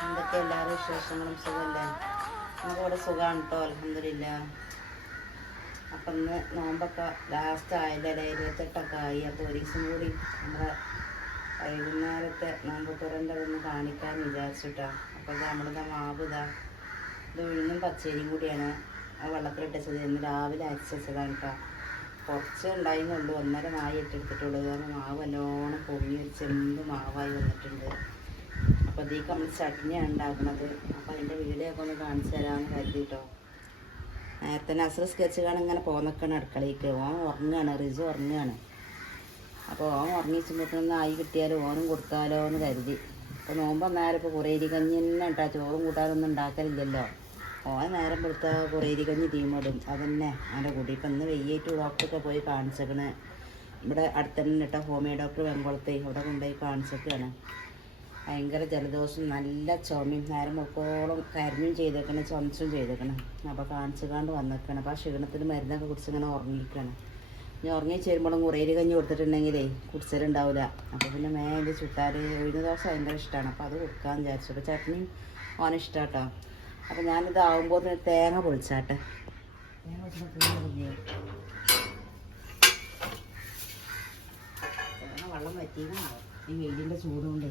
എന്തൊക്കെ എല്ലാവരും വിശേഷങ്ങളും സുഖമല്ലേ? നമുക്ക് ഇവിടെ സുഖമാണ് കേട്ടോ അലഹമില്ല അപ്പം ഇന്ന് നോമ്പൊക്കെ ലാസ്റ്റ് ആയില്ലേ ഇരുപത്തെട്ടൊക്കെ ആയി. അപ്പോൾ ഒരു ദിവസം കൂടി നമ്മുടെ വൈകുന്നേരത്തെ നോമ്പ് തുറന്റെ കാണിക്കാൻ വിചാരിച്ചിട്ടാ. അപ്പോൾ നമ്മുടെ മാവ് ഇതാ ഇത് ഉഴുന്നും പച്ചരിയും കൂടിയാണ് ആ വെള്ളത്തിലിട്ടത് ഇന്ന് രാവിലെ അരച്ചതാണ് കേട്ടോ കുറച്ച് ഉണ്ടായിരുന്നുള്ളൂ. ഒന്നര നായി ഇട്ടെടുത്തിട്ടുള്ളൂ കാരണം മാവ് നല്ലോണം പൊങ്ങി ഒരു ചെമ്പ് മാവായി വന്നിട്ടുണ്ട്. അപ്പോൾ ഇതിലേക്ക് നമ്മൾ ചട്നിയാണ് ഉണ്ടാക്കുന്നത് അപ്പോൾ അതിന്റെ വീഡിയോ ഒക്കെ ഒന്ന് കാണിച്ചു തരാമെന്ന് കരുതിട്ടോ. നേരത്തെ നസർ സ്കെച്ച് കാണാൻ ഇങ്ങനെ പോന്നക്കാണ് അടുക്കളയ്ക്ക് ഓൻ ഉറങ്ങുകയാണ് റിജു ഉറങ്ങുകയാണ് അപ്പോൾ ഓൻ ഉറങ്ങിച്ചുമ്പോഴത്തേനും ആയി കിട്ടിയാലും? ഓനും കൊടുത്താലോ എന്ന് കരുതി. അപ്പോൾ നോമ്പ് നേരം ഇപ്പോൾ കുറേരി കഞ്ഞി തന്നെ ഉണ്ടാ. ചോറും കൂട്ടാനൊന്നും ഉണ്ടാക്കലില്ലല്ലോ. ഓൻ നേരം കൊടുത്താൽ കുറേരി കഞ്ഞി തീമിടും. അതന്നെ അവന്റെ കൂടി. ഇപ്പം ഇന്ന് വെയ്യേറ്റ് ഡോക്ടറൊക്കെ പോയി കാണിച്ചേക്കണ്. ഇവിടെ അടുത്തന്നെ ഇട്ട ഹോമിയോ ഡോക്ടർ വെങ്കുളത്തേ. അവിടെ കൊണ്ടുപോയി കാണിച്ചേക്കാണ്. ഭയങ്കര ജലദോഷം നല്ല ചുമയും നേരം മുക്കോളം കരിഞ്ഞും ചെയ്തേക്കണം ചുമച്ചും ചെയ്തേക്കണം. അപ്പോൾ കാണിച്ചു കാണ്ട് വന്നേക്കണം. അപ്പോൾ ആ ക്ഷീണത്തിന് മരുന്നൊക്കെ കുടിച്ച് ഇങ്ങനെ ഉറങ്ങിയിരിക്കണം ഇനി ഉറങ്ങി ചേരുമ്പോഴും മുറയിൽ കഞ്ഞി കൊടുത്തിട്ടുണ്ടെങ്കിലേ കുടിച്ചിട്ടുണ്ടാവില്ല അപ്പോൾ പിന്നെ മേലെ ചുട്ടാൽ ഒഴിഞ്ഞ ദോശ ഭയങ്കര ഇഷ്ടമാണ് അപ്പോൾ അത് കൊടുക്കാമെന്ന് വിചാരിച്ചു. അപ്പോൾ ചട്നിയും ഓന് ഇഷ്ടാട്ടോ. അപ്പോൾ ഞാനിത് ആകുമ്പോൾ തേങ്ങ പൊളിച്ചാട്ടെ. തേങ്ങ തേങ്ങ വെള്ളം വറ്റിയതാണോ. ഈ വെയിലിന്റെ ചൂടുകൊണ്ടേ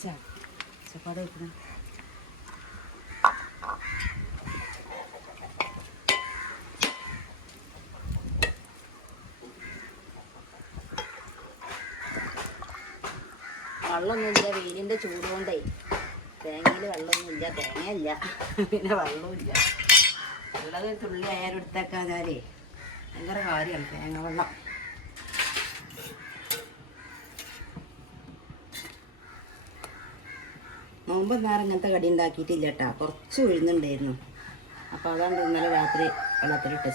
വിളിച്ചാ ചപ്പാട് വെക്കണം വെള്ളമൊന്നുമില്ല വെയിലിന്റെ ചൂട് കൊണ്ടേ. തേങ്ങയിൽ വെള്ളമൊന്നുമില്ല തേങ്ങയില്ല. പിന്നെ വെള്ളമില്ല ഉള്ളത് തുള്ളി ആയാലും എടുത്തേക്കാഞ്ഞാലേ ഭയങ്കര കാര്യമാണ് തേങ്ങ വെള്ളം. നോമ്പ് നേരം ഇങ്ങനത്തെ കടി ഉണ്ടാക്കിയിട്ടില്ല കേട്ടോ കുറച്ച് ഉഴുന്നുണ്ടായിരുന്നു. അപ്പോൾ അതാണ് ഇന്നലെ രാത്രി വെള്ളത്തിലിട്ടത്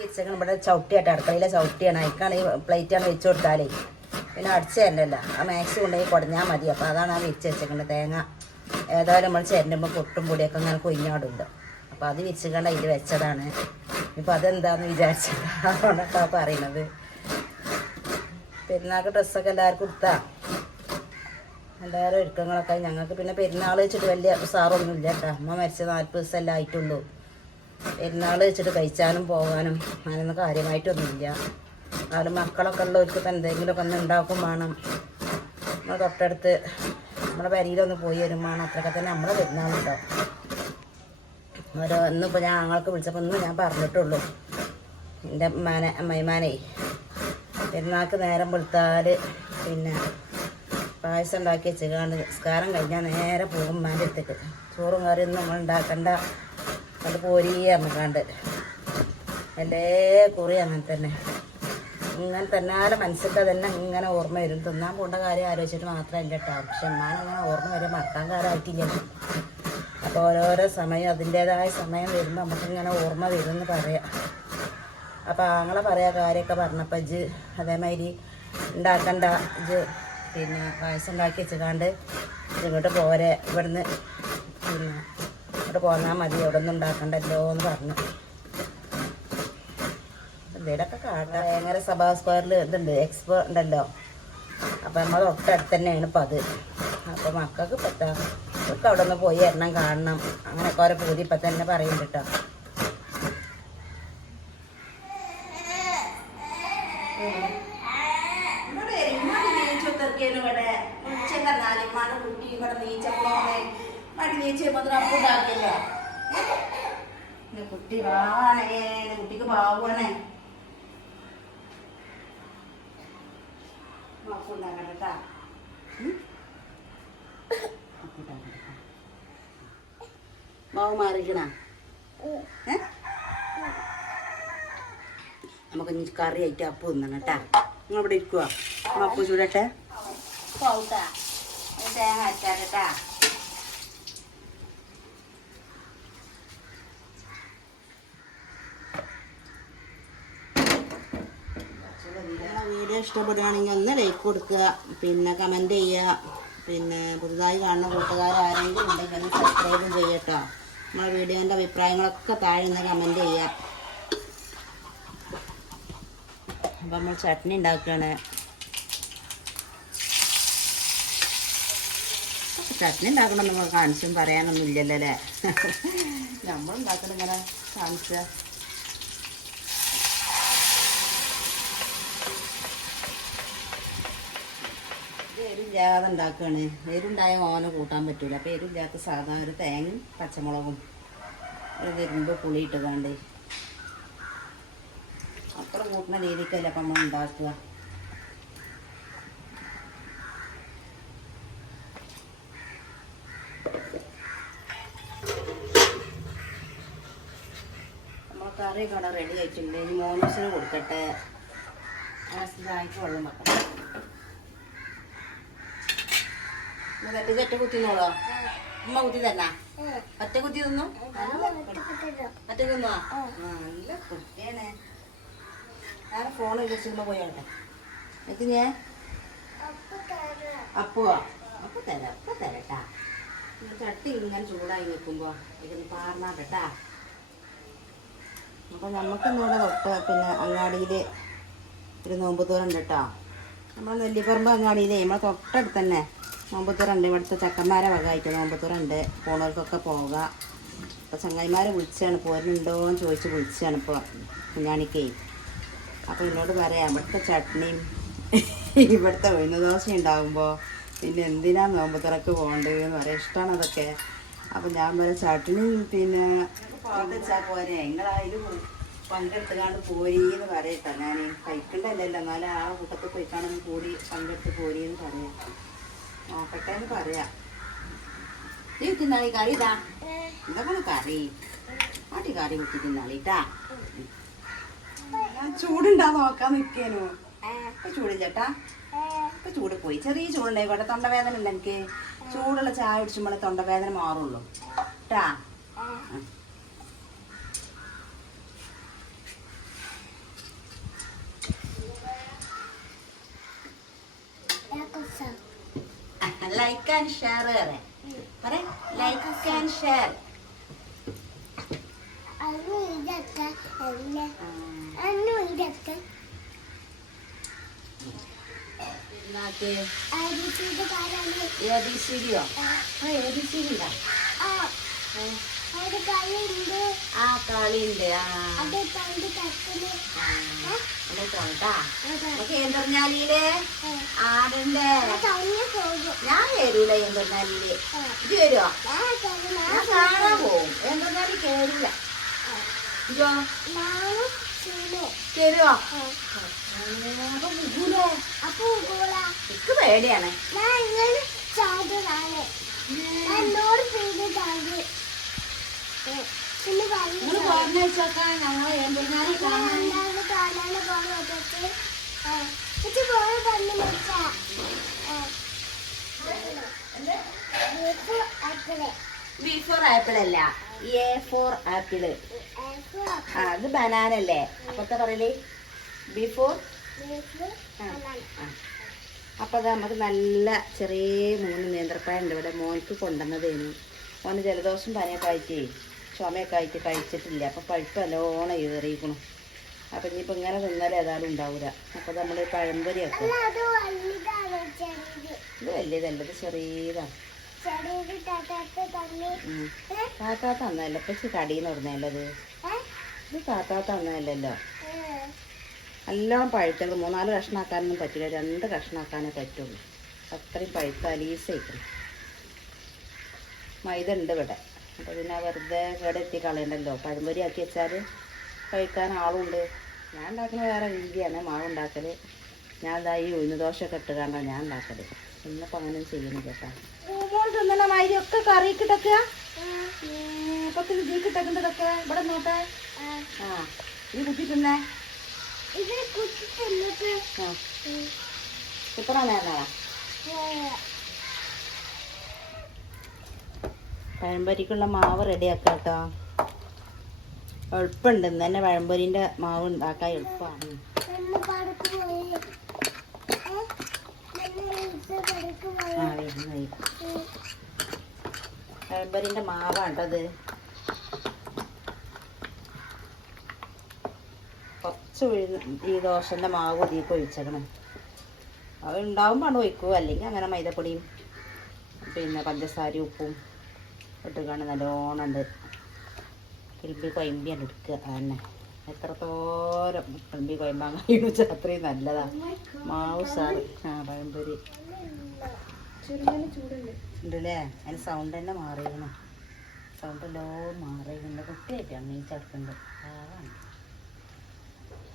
വെച്ചേക്കണം ഇവിടെ ചവിട്ടിയാട്ടെ അടുക്കളയിലെ ചവിട്ടിയാണ്. അതിക്കാണ് ഈ പ്ലേറ്റാണ് വെച്ച് കൊടുത്താലേ. പിന്നെ അടിച്ച് തരണ്ടല്ല. ആ മാക്സ് കൊണ്ടുപോയി കുടഞ്ഞാൽ മതി. അപ്പോൾ അതാണ് ആ വെച്ച് വെച്ചേക്കുന്നത് തേങ്ങ ഏതായാലും നമ്മൾ ചേരുമ്പോൾ പൊട്ടും പൊടിയൊക്കെ അങ്ങനെ കുഞ്ഞാടുണ്ട് അപ്പോൾ അത് വെച്ചുകൊണ്ട് അതിൽ വെച്ചതാണ്. ഇപ്പം അതെന്താന്ന് വിചാരിച്ചത് അതുകൊണ്ടാണ് പറയണത് പെരുന്നാൾക്ക് ഡ്രസ്സൊക്കെ എല്ലാവർക്കും കൊടുത്താ എല്ലാവരും ഒരുക്കങ്ങളൊക്കെ. ഞങ്ങൾക്ക് പിന്നെ പെരുന്നാൾ വെച്ചിട്ട് വലിയ സാറൊന്നും ഇല്ല കേട്ടോ അമ്മ മരിച്ച നാൽപ്പത് ദിവസമല്ലേ ആയിട്ടുള്ളൂ. പെരുന്നാൾ വെച്ചിട്ട് കഴിച്ചാനും പോകാനും അങ്ങനെയൊന്നും കാര്യമായിട്ടൊന്നുമില്ല. എന്നാലും മക്കളൊക്കെ ഉള്ളവർക്ക് ഇപ്പം എന്തെങ്കിലുമൊക്കെ ഒന്ന് ഉണ്ടാക്കും വേണം. നമ്മൾ തൊട്ടടുത്ത് നമ്മുടെ പരിയിലൊന്ന് പോയി വരും വേണം അത്രയൊക്കെ തന്നെ നമ്മളെ പെരുന്നാൾ കേട്ടോ ഓരോ ഇന്നിപ്പോൾ ഞാൻ ആങ്ങൾക്ക് വിളിച്ചപ്പോൾ ഒന്നും ഞാൻ പറഞ്ഞിട്ടുള്ളൂ. എന്റെ അമ്മാനെ അമ്മായിമാനെ പെരുന്നാൾക്ക് നേരം വെളുത്താൽ പിന്നെ പായസം ഉണ്ടാക്കി വെച്ചുകാണ്ട് നിസ്കാരം കഴിഞ്ഞാൽ നേരെ പോകും മാന്റെ അടുത്തേക്ക്. ചോറും കറിയൊന്നും നമ്മൾ ഉണ്ടാക്കണ്ട. അത് പോരിയാണ് കണ്ട് എന്റെ കുറി അങ്ങനെ തന്നെ. ഇങ്ങനെ തന്നാലെ മനസ്സിൽ തന്നെ ഇങ്ങനെ ഓർമ്മ വരും. തിന്നാൻ പോകേണ്ട കാര്യം ആലോചിച്ചിട്ട് മാത്രമല്ല കേട്ടോ. പക്ഷെ ഉമ്മാനങ്ങനെ ഓർമ്മ വരെ മറക്കാൻ കാലമായിട്ടില്ല. അപ്പോൾ ഓരോരോ സമയം അതിന്റേതായ സമയം വരുമ്പോൾ നമുക്കിങ്ങനെ ഓർമ്മ വരും എന്ന് പറയാം. അപ്പോൾ ആങ്ങളെ പറയാ കാര്യമൊക്കെ പറഞ്ഞപ്പോൾ ഇജ് അതേമാതിരി ഉണ്ടാക്കണ്ട ഇജ് പിന്നെ പായസം ഉണ്ടാക്കി വെച്ചുകാണ്ട് ഇങ്ങോട്ട് പോരെ. ഇവിടുന്ന് പിന്നെ ഇവിടെ പോന്നാൽ മതി ഇവിടെ ഒന്നും ഉണ്ടാക്കണ്ടല്ലോ എന്ന് പറഞ്ഞു. എന്തെങ്കിലുമൊക്കെ കാണാം ഭയങ്കര സഭാ സ്ക്വയറിൽ ഇതുണ്ട് എക്സ്പോ ഉണ്ടല്ലോ. അപ്പം നമ്മൾ തൊട്ടടുത്ത് തന്നെയാണ് ഇപ്പം അത്. അപ്പോൾ മക്കൾക്ക് പറ്റാ ഒക്കെ അവിടെ ഒന്ന് പോയി എണ്ണം കാണണം. അങ്ങനെയൊക്കെ ഓരോ പൂതി ഇപ്പം തന്നെ പറയുന്നുണ്ട് കേട്ടോ. എന്തൊക്കെയാണ് ഇവിടെ ഉച്ചന്റെ നാലിമാന കുട്ടി ഇവിടെ നീച്ചപ്പോളെ മടി നീച്ച മുതലാക്കില്ല കുട്ടി പാവാണേ. കുട്ടിക്ക് പാവാണേ. ഉണ്ടാക്കട്ടെ മാവ് മാറിക്കണ? നമുക്ക് കറി ആയിട്ട് അപ്പം തിന്നണം കേട്ടാ. നിങ്ങൾ ഇവിടെ ഇരിക്കുക അപ്പൂ ചൂടട്ടെ. പോട്ടാ തേങ്ങ അച്ചാറട്ടാ വീഡിയോ ഇഷ്ടപ്പെടുകയാണെങ്കിൽ ഒന്ന് ലൈക്ക് കൊടുക്കുക. പിന്നെ കമന്റ് ചെയ്യുക. പിന്നെ പുതുതായി കാണുന്ന കൂട്ടുകാർ ആരെങ്കിലും ഉണ്ടെങ്കിൽ ഒന്ന് സബ്സ്ക്രൈബും ചെയ്യട്ടോ നമ്മളെ വീഡിയോന്റെ അഭിപ്രായങ്ങളൊക്കെ താഴെ നിന്ന് കമന്റ് ചെയ്യുക. അപ്പം നമ്മൾ ചട്നി ഉണ്ടാക്കുകയാണ്. ചട്നി ഉണ്ടാക്കണം നമ്മൾ കാണിച്ചും പറയാനൊന്നും ഇല്ലല്ലോ അല്ലേ? നമ്മൾ ഉണ്ടാക്കണം ഇങ്ങനെ കാണിച്ച എരില്ലാതെ ഉണ്ടാക്കുകയാണ് എരുണ്ടായ ഓന കൂട്ടാൻ പറ്റൂല. അപ്പം എരില്ലാത്ത സാധാരണ ഒരു തേങ്ങയും പച്ചമുളകും ഒരു വരുമ്പോൾ പുളി അത്ര കൂട്ടുന്ന രീതിക്കല്ല അപ്പം നമ്മൾ ഉണ്ടാക്കുക നമ്മൾ കറി കട റെഡി ആയിട്ടുണ്ട്. ഇനി മോനൂസിന് കൊടുക്കട്ടെ. വെള്ളം വെക്കണം എന്നിട്ട് ഒറ്റ കുത്തി നോളോ ഉമ്മ കുത്തി തന്നാ? ഒറ്റ കുത്തി തിന്നു ഒറ്റ തിന്നോ നല്ല കുട്ടിയാണ്. വേറെ ഫോൺ വിളിച്ചിരുന്നു പോയോട്ടെ എന്നിട്ട് ഞാൻ അപ്പോ അപ്പൊ തരാം അപ്പൊ തരട്ടാ ചട്ടി ഇങ്ങനെ ചൂടായി നിൽക്കുമ്പോ ഇതിന് പാർന്നാട്ടാ അപ്പൊ നമുക്കിന്നിവിടെ തൊട്ട് പിന്നെ അങ്ങാടിയിൽ ഒരു നോമ്പുതൂറുണ്ട് കേട്ടോ നമ്മൾ നെല്ലിപ്പറമ്പ് അങ്ങാടിയിൽ നമ്മളെ തൊട്ടടുത്ത് തന്നെ നോമ്പുത്തൂറുണ്ട് ഇവിടുത്തെ ചക്കന്മാരെ വകമായിട്ട് നോമ്പുത്തൂറുണ്ട് പോണവർക്കൊക്കെ പോവുക. അപ്പോൾ ചങ്ങായിമാരെ വിളിച്ചാണ് പോരുന്നുണ്ടോ എന്ന് ചോദിച്ച് വിളിച്ചാണ് ഇപ്പോൾ കുഞ്ഞാണിക്കേ. അപ്പോൾ എന്നോട് പറയാം ഇവിടുത്തെ ചട്നിയും ഇവിടുത്തെ ഉഴുന്ന ദോശ ഉണ്ടാകുമ്പോൾ പിന്നെ എന്തിനാ നോമ്പുത്തറക്ക് പോകേണ്ടത് എന്ന് പറയാം. ഇഷ്ടമാണ് അതൊക്കെ? അപ്പോൾ ഞാൻ വരെ ചട്നിയും പിന്നെ വെച്ചാൽ പോരെ? എങ്ങളായാലും പങ്കെടുത്തുകാണ്ട് പോരീന്ന് പറയട്ടോ ഞാൻ കഴിക്കണ്ടല്ലോ എന്നാലും ആ കൂട്ടത്തിൽ പോയിക്കാണെന്ന് കൂടി പങ്കെടുത്ത് പോരീന്ന് പറയാം. നോക്കട്ടെ എന്ന് പറയാം. നീ തിന്നാളി കറി ഇതാ. എന്തൊക്കെ കറി? ആട്ടി കറി കുത്തി തിന്നാളിട്ടാ ചൂടുണ്ടാ നോക്കാൻ നിൽക്കേനു ഇപ്പൊ ചൂടില്ലട്ടാ ഇപ്പൊ ചൂട് പോയി. ചെറിയ ചൂടുണ്ടായി. ഇവിടെ തൊണ്ടവേദന ഉണ്ട് എനിക്ക്? ചൂടുള്ള ചായ കുടിച്ചുമ്പോഴേ തൊണ്ടവേദന മാറുള്ളൂ കേട്ടാ ലൈക്ക് ആൻഡ് ഷെയർ പറ. Like and share A B C deo ആ എ ബി സി ഡി ഇല്ല ആ കളിയുണ്ട്. ആ തൊണ്ടാ നമുക്ക് എന്തറിഞ്ഞാലിയിൽ ആടണ്ടേ ഞാൻ വരൂല എന്തറിഞ്ഞാലിയിൽ ഇത് വരുമോ ഞാൻ കാണാൻ പോവും. എന്തറിഞ്ഞാലി കേറില്ല ഇതോ അപ്പൊ എനിക്ക് പേടിയാണ്. ഞാൻ ഇങ്ങനെ ചാടുകയാണ് എന്നോട് പേടിട്ടാണ് പിന്നെ നിങ്ങൾ പറഞ്ഞേച്ചൊക്കെ ഞങ്ങൾ എന്തറിഞ്ഞാലി കാണാൻ പറഞ്ഞാൽ കാണാൻ പോകാൻ പറ്റത്ത് ഇത് പോലെ തന്നെ വെച്ചാ ബി ഫോർ ആപ്പിൾ അല്ല എ ഫോർ ആപ്പിൾ ആ അത് ബനാന അല്ലേ? അപ്പത്തെ പറയൽ? ബി ഫോർ അപ്പോൾ അത് നമുക്ക് നല്ല ചെറിയ മൂന്ന് നേന്ത്രപ്പഴം ഉണ്ട് ഇവിടെ മോൻക്ക് കൊണ്ടുവന്നതേനു. മോന് ജലദോഷം പനിയൊക്കെ ആയിട്ടേ ചുമയൊക്കെ ആയിട്ട് കഴിച്ചിട്ടില്ല. അപ്പോൾ പഴുപ്പ് നല്ലോണം ഏറിയിരിക്കണം. അപ്പം ഇനിയിപ്പോൾ ഇങ്ങനെ തിന്നാലും ഏതായാലും ഉണ്ടാവില്ല അപ്പോൾ നമ്മൾ പഴംപൊരിയൊക്കെ. ഇത് വലിയതല്ല ഇത് ചെറിയതാണ്. താത്താ തന്നല്ലോ പക്ഷെ തടീന്ന് പറഞ്ഞല്ലത് ഇത് താത്താ തന്നല്ലോ നല്ലോണം പഴുത്തത് മൂന്നാൽ കഷ്ണാക്കാനൊന്നും പറ്റില്ല. രണ്ട് കഷ്ണാക്കാനേ പറ്റുള്ളൂ. അത്രയും പഴുത്ത അലീസയിക്കണം മൈദ ഉണ്ട് ഇവിടെ. അപ്പോൾ പിന്നെ വെറുതെ ഇവിടെ എത്തി കളയണ്ടല്ലോ. പഴംപൊരി ആക്കി വെച്ചാൽ കഴിക്കാൻ ആളുണ്ട്. ഞാൻ ഉണ്ടാക്കുന്ന വേറെ രീതിയാണ് മാവ് ഉണ്ടാക്കൽ ഞാൻ ഇതാ ഈ ഉഴുന്ന് ദോശയൊക്കെ ഞാൻ ഉണ്ടാക്കൽ ഇന്നിപ്പോൾ അങ്ങനെ ചെയ്യുന്നു കേട്ടോ. തിന്നണ മാതിരി ഒക്കെ കറി കിട്ടൊക്കെ പത്ത് രുചി ഇവിടെ നോട്ടെ? ആ. ഈ കുത്തി തിന്നേ? പഴംപൊരിക്കുള്ള മാവ് റെഡിയാക്കാം കേട്ടോ. എളുപ്പമുണ്ട്. ഇന്ന് തന്നെ പഴംപൊരിന്റെ മാവ് ഉണ്ടാക്കാൻ എളുപ്പമാണ് ആ വരുന്നത് പഴംപൊരിന്റെ മാവാണ്ടത് കുറച്ച് ഈ ദോശന്റെ മാവ് ഇതിലേക്ക് ഒഴിച്ചേക്കണം അത് ഉണ്ടാവുമ്പോൾ ഒഴിക്കും. അല്ലെങ്കിൽ അങ്ങനെ മൈദപ്പൊടിയും പിന്നെ പഞ്ചസാരയും ഉപ്പും ഇട്ടുകൊണ്ട് നല്ലോണം ഉണ്ട് കിളിമ്പി കൊയമ്പിയാണ് എടുക്കുക. അതന്നെ എത്രത്തോരം കിളിമ്പി കൊയമ്പാൻ കഴിയുന്നു വെച്ചാൽ അത്രയും നല്ലതാ. മാവ് സാറ് ആ പഴംപൊരി. ഉണ്ടല്ലേ? അതിന് സൗണ്ട് തന്നെ മാറിയിരുന്നു സൗണ്ട് എല്ലാം മാറിയിരുന്നു കുട്ടിയായിട്ടാണ് ഈ ചടക്കുണ്ട് പാവാണ്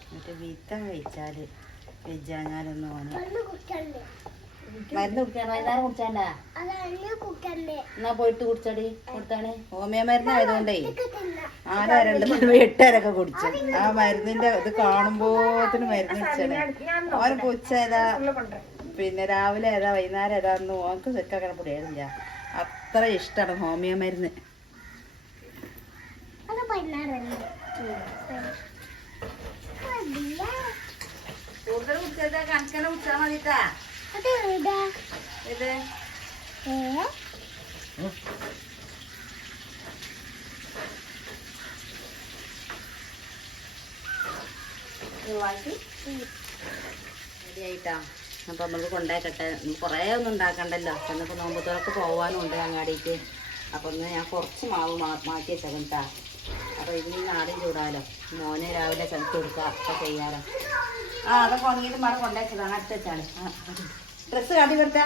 എന്നിട്ട് വിത്തം കഴിച്ചാൽ വെജാഞ്ഞാലൊന്നും ഓന് മരുന്ന് കുടിക്കാൻ വൈകുന്നേരം കുടിച്ചാണ്ടാ? എന്നാ പോയിട്ട് കുടിച്ചടി കൊടുത്താണ്. ഹോമിയോ മരുന്ന് ആയതുകൊണ്ടേ. ആരാ രണ്ട് മണി എട്ടരൊക്കെ കുടിച്ചു. ആ മരുന്നിന്റെ ഇത് കാണുമ്പോത്തിന് മരുന്ന് കുടിച്ചാണ് ഓരോ പൂച്ച ഏതാ? പിന്നെ രാവിലെ ഏതാ? വൈകുന്നേരം ഏതാന്ന് ഓനക്ക് സെറ്റാക്കാൻ പൊടിയായിരുന്നില്ല അത്ര ഇഷ്ടമാണ് ഹോമിയോ മരുന്ന്. കൂടുതൽ കുടിച്ചാൽ കണക്കനെ കുടിച്ചാൽ മതിട്ടാ. ഇത്. റെഡിയായിട്ടാ. അപ്പം നമുക്ക് കൊണ്ടാക്കട്ടെ കുറേ ഒന്നും ഉണ്ടാക്കണ്ടല്ലോ. എന്നിപ്പോൾ നോമ്പത്തോടൊക്കെ പോകാനും ഉണ്ട് അങ്ങാടിക്ക്. അപ്പം ഒന്ന് ഞാൻ കുറച്ച് മാവ് മാറ്റി വെച്ചേക്കാം കേട്ടാ അപ്പോൾ ഇതിന് നാടും ചൂടാലോ. മോനെ രാവിലെ ചലത്ത് കൊടുക്കുക. ഒക്കെ ചെയ്യാലോ. ആ അതൊക്കെ ഉണങ്ങിയിട്ട് മാറി കൊണ്ടുവച്ചതാണ് അടുത്ത് വെച്ചാണ്. ഡ്രസ്സ് കാട്ടി കൊടുത്താ?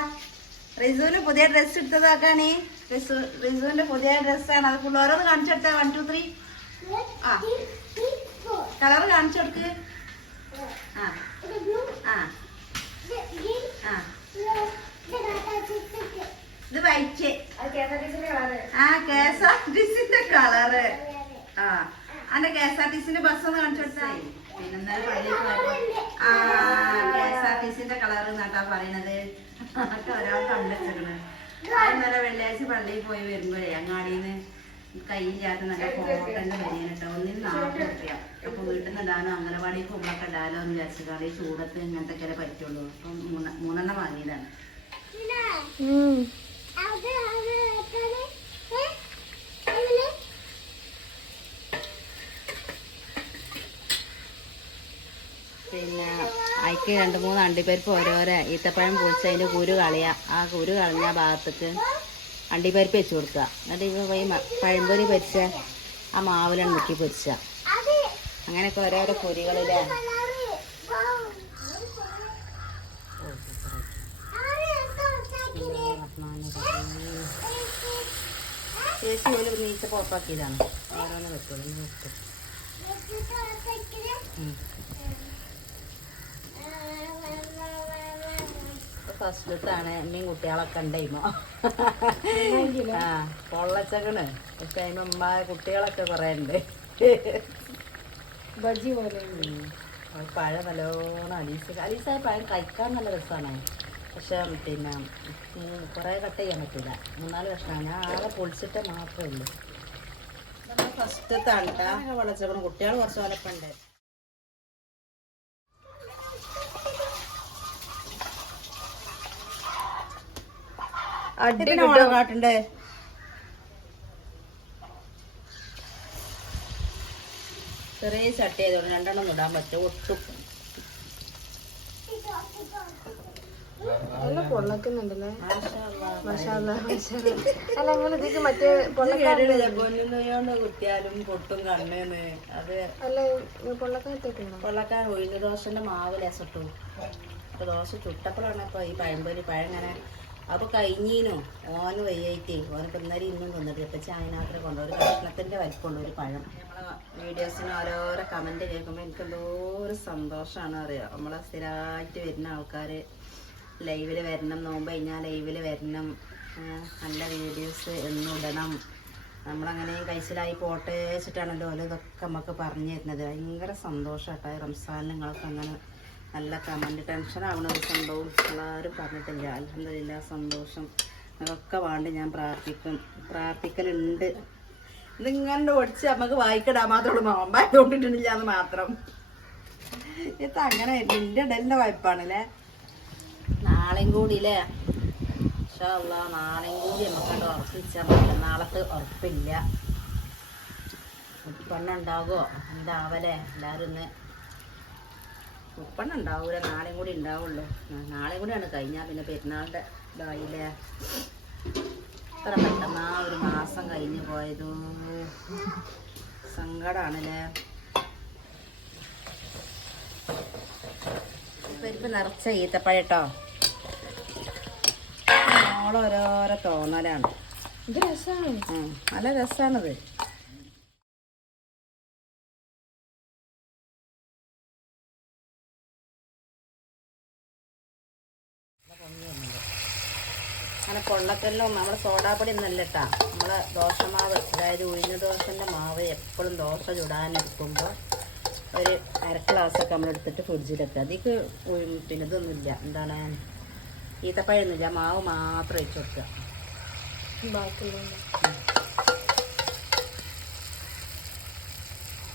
റിസുവിന് പുതിയ ഡ്രസ്സ് എടുത്തതാക്കാണേ റിസു റിസുവിന്റെ പുതിയ ഡ്രസ്സാണ് അത് പിള്ളേരോട് കാണിച്ചെടുത്താ വൺ ടു ത്രീ ആ. കളർ കാണിച്ചു കൊടുക്ക്. ആ. ഇത് വൈറ്റ്. ആ കെ എസ് ആർ ടി സിന്റെ കളറ് ആ. അന്റെ കെ എസ് ആർ ടി സിന്റെ ബസ് ഒന്ന് കാണിച്ചു കൊടുത്താ? പിന്നെന്തായാലും അതൊക്കെ ഒരാൾ കണ്ടുവെച്ചേക്കണ് അത് ഇന്നലെ വെള്ളിയാഴ്ച പള്ളിയിൽ പോയി വരുമ്പോഴേ അങ്ങാടിന്ന് കയ്യില്ലാത്ത നല്ല കോട്ടന്റെ വരികയാണ് കേട്ടോ ഒന്നിന് നാൽപ്പത് റുപ്യ അപ്പൊ വീട്ടിൽ നിന്ന് ഇടാനോ അംഗനവാടി പോകുമ്പോഴൊക്കെ ഇടാനോ എന്ന് വിചാരിച്ചിട്ടാണ് ഈ ചൂടത്ത് ഇങ്ങനത്തെ ഒക്കെ പറ്റുള്ളൂ. അപ്പൊ മൂന്ന് മൂന്നെണ്ണം വാങ്ങിയതാണ്. പിന്നെ അയക്ക് രണ്ട് മൂന്ന് അണ്ടിപ്പരിപ്പ് ഓരോരോ ഈത്തപ്പഴം പൊളിച്ച് അതിന്റെ കുരു കളയുക ആ കുരു കളഞ്ഞ ഭാഗത്തേക്ക് അണ്ടിപ്പരിപ്പ് വെച്ച് കൊടുക്കുക. എന്നിട്ട് ഇപ്പോൾ മ- പഴംപൊരി പൊരിച്ച ആ മാവിലാണ് മുക്കി പൊരിച്ച. അങ്ങനെയൊക്കെ ഓരോരോ പൊരികളിലെ ചേച്ചി ഒരു നീച്ച പുറത്താക്കിയതാണ്. ഓരോന്ന് വെക്കുള്ളൂ ഫസ്റ്റിലത്താണ് എന്നെയും കുട്ടികളൊക്കെ ഉണ്ടായിമോ ആ പൊള്ളച്ചകണ് പക്ഷെ അതിന് ഉമ്മ കുട്ടികളൊക്കെ കുറേ ഉണ്ട്. ബജി പോലെ പഴം നല്ലോണം അലീസ. അലീസ പഴം കഴിക്കാൻ നല്ല രസമാണ്. പക്ഷെ പിന്നെ കുറേ കട്ട് ചെയ്യാൻ പറ്റില്ല മൂന്നാൽ വർഷമാണ് ഞാൻ ആകെ പൊളിച്ചിട്ട് മാത്രമേ ഉള്ളൂ. ഫസ്റ്റത്താണ് കേട്ടോ വളച്ചക്കണം കുട്ടികൾ കുറച്ച് വലപ്പുണ്ട് അടി കാട്ടുണ്ട് ചെറിയ ചട്ടി ആയതുകൊണ്ട് രണ്ടെണ്ണം ഇടാൻ പറ്റും. ഒട്ടും. നല്ല പൊള്ളക്കുന്നുണ്ടല്ലേ അല്ല. ഇതിക്ക് മറ്റേ കുത്തിയാലും പൊട്ടും കണ്ണേന്ന്. അത് അല്ല പൊള്ളക്കാത്തേക്കാണോ പൊള്ളക്കാൻ ഉഴുന്ന് ദോശന്റെ മാവ് രസട്ടു. അപ്പൊ ദോശ ചുട്ടപ്പോഴാണ് ഇപ്പൊ ഈ പഴംപൊരി പഴം ഇങ്ങനെ അപ്പൊ കഴിഞ്ഞീനു ഓന് വയ്യായിട്ടേ ഓനിപ്പോ ഇന്നലെ ഇന്നും തിന്നിട്ട് ഇപ്പൊ ചായനാത്ര കൊണ്ട് ഒരു കഷ്ണത്തിന്റെ വലിപ്പമുള്ള ഒരു പഴം. നമ്മളെ വീഡിയോസിന് ഓരോരോ കമന്റ് കേൾക്കുമ്പോൾ എനിക്ക് എന്തോ ഒരു സന്തോഷമാണ് അറിയാം. നമ്മളെ സ്ഥിരമായിട്ട് വരുന്ന ആൾക്കാര് ലൈവിൽ വരണം നോമ്പ് കഴിഞ്ഞാൽ ലൈവിൽ വരണം. നല്ല വീഡിയോസ് എന്നിടണം നമ്മളങ്ങനെ കഴിച്ചിലായി പോട്ടെ വെച്ചിട്ടാണല്ലോ ഓരോ ഇതൊക്കെ നമുക്ക് പറഞ്ഞു തരുന്നത്. ഭയങ്കര സന്തോഷമാട്ടോ റംസാൻ നിങ്ങളൊക്കെ അങ്ങനെ നല്ല കമന്റ് ആവണ ഒരു സംഭവം എല്ലാവരും പറഞ്ഞിട്ടില്ല അലഹമില്ല സന്തോഷം. അതൊക്കെ വേണ്ടി ഞാൻ പ്രാർത്ഥിക്കും. പ്രാർത്ഥിക്കലുണ്ട്. ഇതിങ്ങനെ ഓടിച്ച് നമുക്ക് വായിക്കിടാൻ മാത്രമേ നോമ്പായതുകൊണ്ടിട്ടില്ല എന്ന് മാത്രം. ഇത് അങ്ങനെ എന്റെ ഇടലിന്റെ വായ്പാണല്ലേ നാളെയും കൂടി അല്ലേ ഇൻഷാല്ല നാളെയും കൂടി നമുക്കത് ഉറപ്പിച്ചാൽ മതി. നാളത്തെ ഉറപ്പില്ല. ഉപ്പണ്ണുണ്ടാകുമോ ഉണ്ടാകുമോ എല്ലാവരും ഇന്ന് ഉപ്പെണ്ണ ഉണ്ടാവൂല നാളെയും കൂടി ഉണ്ടാവുള്ളൂ. നാളെയും കൂടിയാണ് കഴിഞ്ഞാൽ പിന്നെ പെരുന്നാളിന്റെ ഇതായില്ലേ? ഇത്ര ആ ഒരു മാസം കഴിഞ്ഞു പോയത്. സങ്കടാണല്ലേ? പരിപ്പ് നിറച്ച ഈത്തപ്പഴട്ടോ ഓരോരോ തോന്നലാണ്. ഇത് രസമാണ് നല്ല രസമാണത് നമ്മൾ നമ്മുടെ സോഡാപ്പൊടി ഒന്നല്ല കേട്ടാ നമ്മളെ ദോശമാവ് അതായത് ഉഴിഞ്ഞ ദോശന്റെ മാവ് എപ്പോഴും ദോശ ചുടാനെടുക്കുമ്പോൾ ഒരു അര ഗ്ലാസ്സൊക്കെ നമ്മൾ എടുത്തിട്ട് ഫ്രിഡ്ജിൽ വെക്കുക അതിക്ക് പിന്നെ ഇതൊന്നുമില്ല. എന്താണ്? ഈത്തപ്പഴമൊന്നുമില്ല മാവ് മാത്രം വെച്ച് കൊടുക്കുക. ബാക്കിയുള്ള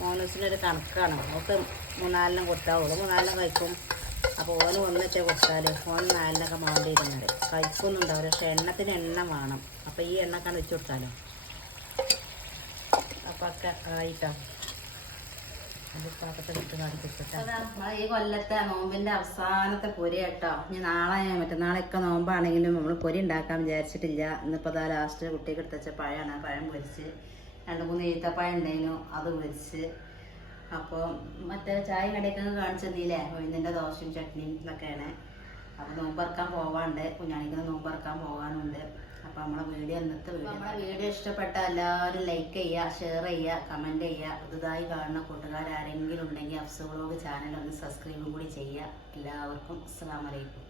മോനൂസിനൊരു കണക്കാണ്. നമുക്ക് മൂന്നാലിനും കൊടുത്താവുള്ളൂ മൂന്നാലിനും കഴിക്കും. അപ്പോൾ ഓന് ഒന്നിച്ച് കൊടുത്താൽ ഓൻ നാലിനൊക്കെ മാണ്ടിയിരുന്നത് കഴിക്കൊന്നും ഉണ്ടാവില്ല പക്ഷെ എണ്ണത്തിന് എണ്ണ വേണം. അപ്പോൾ ഈ എണ്ണക്കാണ് വെച്ച് കൊടുത്താലോ? അപ്പോൾ ഒക്കെ ആയിട്ടോ? ഈ കൊല്ലത്തെ നോമ്പിന്റെ അവസാനത്തെ പൊരി കേട്ടോ. ഇനി നാളെ മറ്റന്നാളൊക്കെ നോമ്പാണെങ്കിലും നമ്മൾ പൊരി ഉണ്ടാക്കാൻ വിചാരിച്ചിട്ടില്ല. ഇന്നിപ്പോൾ അതാ ലാസ്റ്റ് കുട്ടിക്ക് എടുത്തച്ച പഴമാണ്. പഴം പൊരിച്ച് രണ്ട് മൂന്ന് ഈത്തപ്പഴം ഉണ്ടെങ്കിലും അത് പൊരിച്ച്. അപ്പോൾ മറ്റേ ചായ കടയൊക്കെ കാണിച്ചു തന്നില്ലേ ഉഴുന്നിന്റെ ദോശയും ചട്നിയും ഇതൊക്കെയാണ്. അപ്പോൾ നോമ്പറക്കാൻ പോവാണ്ട്. കുഞ്ഞാണിക്കുന്ന നോമ്പറക്കാൻ പോകാനുണ്ട് അപ്പോൾ നമ്മളെ വീഡിയോ ഇന്നത്തെ വീഡിയോ നമ്മളെ വീഡിയോ ഇഷ്ടപ്പെട്ട എല്ലാവരും ലൈക്ക് ചെയ്യുക ഷെയർ ചെയ്യുക കമന്റ് ചെയ്യുക. പുതുതായി കാണുന്ന കൂട്ടുകാരാരെങ്കിലും ഉണ്ടെങ്കിൽ അഫ്സ് വ്ളോഗ് ചാനൽ ഒന്ന് സബ്സ്ക്രൈബും കൂടി ചെയ്യുക. എല്ലാവർക്കും അസ്സാം വലൈക്കും